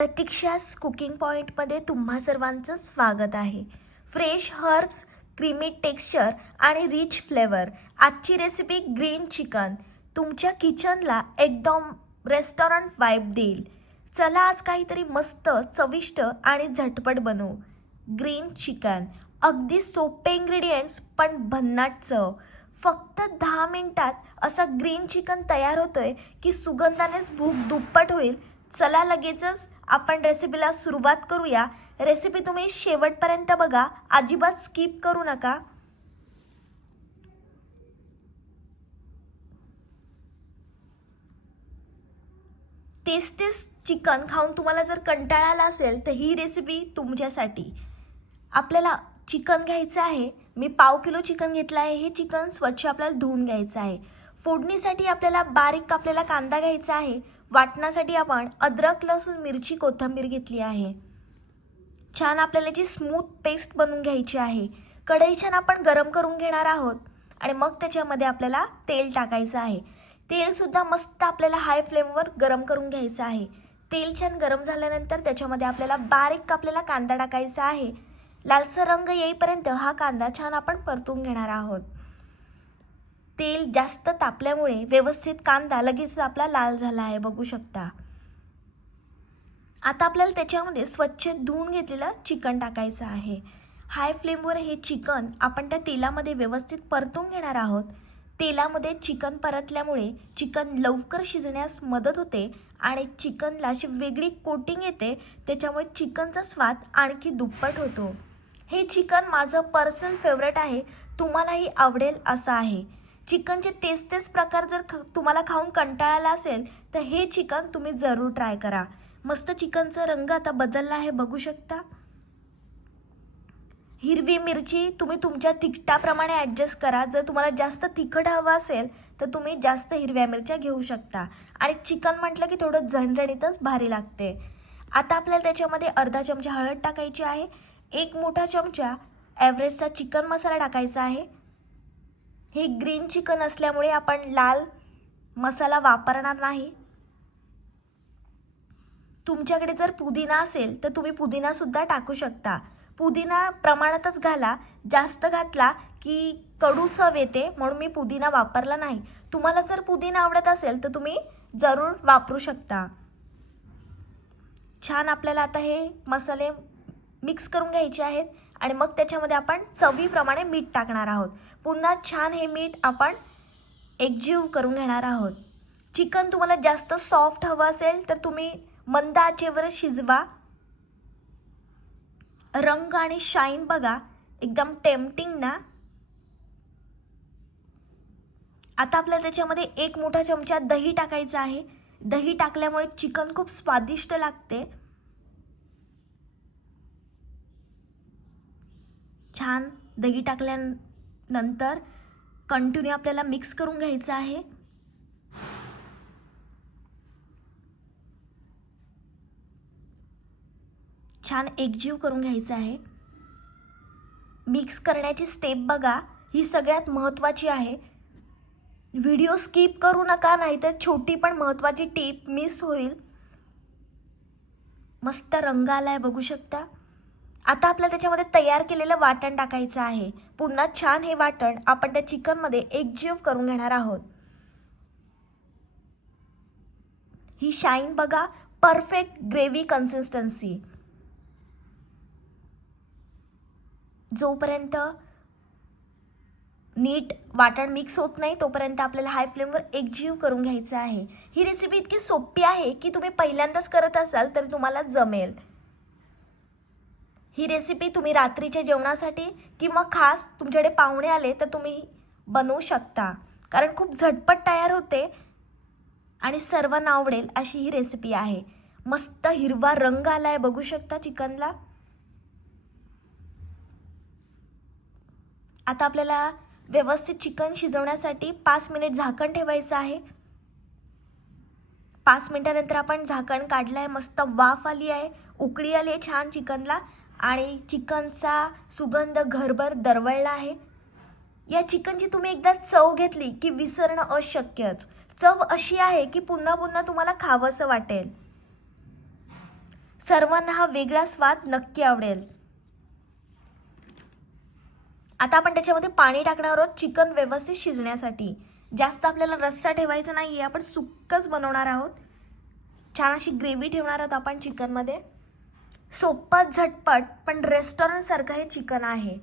प्रतीक्षास cooking पॉईंटमध्ये तुम्हा सर्वांचं स्वागत आहे. फ्रेश हर्ब्स क्रीमी टेक्स्चर आणि रिच फ्लेवर. आजची रेसिपी ग्रीन चिकन. तुमच्या किचनला एकदम रेस्टॉरंट वाईब देईल. चला आज काहीतरी मस्त चविष्ट आणि झटपट बनवू. Green chicken. अगदी सोपे इंग्रेडियंट्स पण भन्नाट चव. फक्त दहा मिनिटात असा ग्रीन चिकन तयार होतोय की सुगंधानेच भूक दुप्पट होईल. चला लगेचच आपण रेसिपीला सुरुवात करूया. रेसिपी तुम्ही शेवटपर्यंत बघा. अजिबात स्किप करू नका. तेच तेच चिकन खाऊन तुम्हाला जर कंटाळा आला असेल तर ही रेसिपी तुमच्यासाठी. आपल्याला चिकन घ्यायचं आहे. मी पाव किलो चिकन घेतलं आहे. हे चिकन स्वच्छ आपल्याला धुवून घ्यायचं आहे. फोडणीसाठी आपल्याला बारीक कापलेला कांदा घ्यायचा आहे. वाटण्यासाठी आपण अद्रक लसूण मिरची कोथिंबीर घेतली आहे. छान आपल्याला जी स्मूथ पेस्ट बनवून घ्यायची आहे. कढई छान आपण गरम करून घेणार आहोत आणि मग त्याच्यामध्ये आपल्याला तेल टाकायचं आहे. तेलसुद्धा मस्त आपल्याला हाय फ्लेमवर गरम करून घ्यायचं आहे. तेल छान गरम झाल्यानंतर त्याच्यामध्ये आपल्याला बारीक कापलेला कांदा टाकायचा आहे. लालसर रंग येईपर्यंत हा कांदा छान आपण परतून घेणार आहोत. तेल जास्त तापल्यामुळे व्यवस्थित कांदा लगेच आपला लाल झाला आहे बघू शकता. आता आपल्याला त्याच्यामध्ये स्वच्छ धुवून घेतलेलं चिकन टाकायचं आहे. हाय फ्लेमवर हे चिकन आपण त्या तेलामध्ये व्यवस्थित परतून घेणार आहोत. तेलामध्ये चिकन परतल्यामुळे चिकन लवकर शिजण्यास मदत होते आणि चिकनला अशी वेगळी कोटिंग येते त्याच्यामुळे चिकनचा स्वाद आणखी दुप्पट होतो. हे चिकन माझं पर्सनल फेवरेट आहे. तुम्हालाही आवडेल असं आहे. चिकनचे तेच तेच प्रकार जर ख तुम्हाला खाऊन कंटाळाला असेल तर हे चिकन तुम्ही जरूर ट्राय करा. मस्त चिकनचा रंग आता बदलला आहे बघू शकता? हिरवी मिरची तुम्ही तुमच्या तिखटाप्रमाणे ॲडजस्ट करा. जर तुम्हाला जास्त तिखट हवं असेल तर तुम्ही जास्त हिरव्या मिरच्या घेऊ शकता. आणि चिकन म्हटलं की थोडं झणझणीतच भारी लागते. आता आपल्याला त्याच्यामध्ये अर्धा चमचा हळद टाकायची आहे. एक मोठा चमचा ॲव्हरेजचा चिकन मसाला टाकायचा आहे. हे ग्रीन चिकन असल्यामुळे आपण लाल मसाला वापरणार नाही. तुमच्याकडे जर पुदिना असेल तर तुम्ही पुदिनासुद्धा टाकू शकता. पुदिना प्रमाणातच घाला. जास्त घातला की कडू चव येते म्हणून मी पुदिना वापरला नाही. तुम्हाला जर पुदिना आवडत असेल तर तुम्ही जरूर वापरू शकता. छान आपल्याला आता हे मसाले मिक्स करून घ्यायचे आहेत. आणि मग त्याच्यामध्ये आपण चवीप्रमाणे मीठ टाकणार आहोत. पुन्हा छान हे मीठ आपण एकजीव करून घेणार आहोत. चिकन तुम्हाला जास्त सॉफ्ट हवं असेल तर तुम्ही मंद आचेवर शिजवा. रंग आणि शाईन बघा एकदम टेम्पटिंग ना. आता आपल्याला त्याच्यामध्ये एक मोठा चमचा दही टाकायचा आहे. दही टाकल्यामुळे चिकन खूप स्वादिष्ट लागते. छान दही टाकल्यानंतर कंटिन्यू आपल्याला मिक्स करून घ्यायचं आहे. छान एकजीव करून घ्यायचं आहे. मिक्स करण्याची स्टेप बघा ही सगळ्यात महत्त्वाची आहे. व्हिडिओ स्किप करू नका नाहीतर छोटी पण महत्त्वाची टीप मिस होईल. मस्त रंग आला आहे बघू शकता. आता आपल्याला त्याच्यामध्ये तयार केलेलं वाटण टाकायचं आहे. पुन्हा छान हे वाटण आपण त्या चिकनमध्ये एकजीव करून घेणार आहोत. ही शाईन बघा परफेक्ट ग्रेव्ही कन्सिस्टन्सी जोपर्यंत नीट वाटण मिक्स होत नाही तोपर्यंत आपल्याला हाय फ्लेमवर एकजीव करून घ्यायचं आहे. ही रेसिपी इतकी सोपी आहे की तुम्ही पहिल्यांदाच करत असाल तर तुम्हाला जमेल. ही रेसिपी तुम्ही रात्रीच्या जेवणासाठी किंवा खास तुमच्याकडे पाहुणे आले तर तुम्ही बनवू शकता. कारण खूप झटपट तयार होते आणि सर्वांना आवडेल अशी ही रेसिपी आहे. मस्त हिरवा रंग आला आहे बघू शकता चिकनला. आता आपल्याला व्यवस्थित चिकन शिजवण्यासाठी पाच मिनिट झाकण ठेवायचं आहे. पाच मिनिटानंतर आपण झाकण काढलं आहे मस्त वाफ आली आहे उकळी आली आहे छान चिकनला. आणि चिकनचा सुगंध घरभर दरवळला आहे. या चिकनची तुम्ही एकदा चव घेतली की विसरणं अशक्यच. चव अशी आहे की पुन्हा पुन्हा तुम्हाला खावंसं वाटेल. सर्वांना हा वेगळा स्वाद नक्की आवडेल. आता आपण त्याच्यामध्ये पाणी टाकणार आहोत चिकन व्यवस्थित शिजण्यासाठी. जास्त आपल्याला रस्सा ठेवायचा नाही आहे आपण सुक्कच बनवणार आहोत. छान अशी ग्रेव्ही ठेवणार आहोत आपण चिकनमध्ये. सोप्पा झटपट पण रेस्टॉरंटसारखं हे चिकन आहे.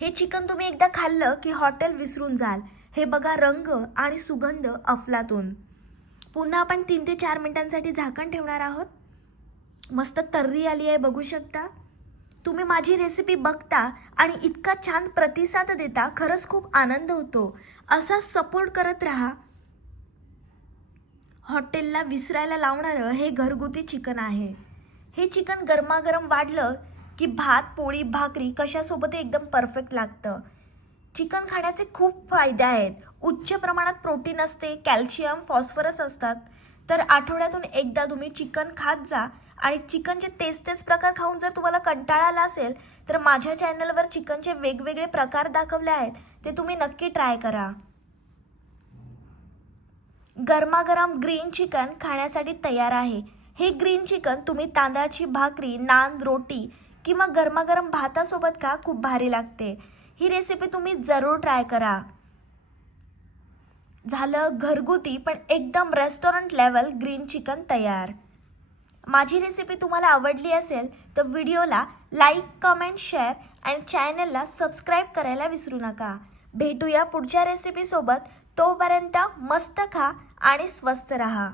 हे चिकन तुम्ही एकदा खाल्लं की हॉटेल विसरून जाल. हे बघा रंग आणि सुगंध अफलातून. पुन्हा आपण तीन ते चार मिनिटांसाठी झाकण ठेवणार आहोत. मस्त तर्री आली आहे बघू शकता. तुम्ही माझी रेसिपी बघता आणि इतका छान प्रतिसाद देता खरंच खूप आनंद होतो. असा सपोर्ट करत राहा. हॉटेलला विसरायला लावणारं हे घरगुती चिकन आहे. हे चिकन गरमागरम वाढलं की भात पोळी भाकरी कशासोबत एकदम परफेक्ट लागतं. चिकन खाण्याचे खूप फायदे आहेत. उच्च प्रमाणात प्रोटीन असते कॅल्शियम फॉस्फरस असतात. तर आठवड्यातून एकदा तुम्ही चिकन खात जा आणि चिकनचे तेच तेच प्रकार खाऊन जर तुम्हाला कंटाळा आला असेल तर माझ्या चॅनलवर चिकनचे वेगवेगळे प्रकार दाखवले आहेत. ते तुम्ही नक्की ट्राय करा. गरमागरम ग्रीन चिकन खाण्यासाठी तयार आहे. हे ग्रीन चिकन तुम्ही तांदळाची भाकरी नान रोटी किंवा गरमागरम भातासोबत का खूप भारी लागते? ही रेसिपी तुम्ही जरूर ट्राय करा. झालं घरगुती पण एकदम रेस्टॉरंट लेवल ग्रीन चिकन तयार. माझी रेसिपी तुम्हाला आवडली असेल तर व्हिडिओला लाईक कमेंट शेअर आणि चॅनलला सबस्क्राईब करायला विसरू नका. भेटूया पुढच्या रेसिपीसोबत तोपर्यंत मस्त खा आणि स्वस्त रहा.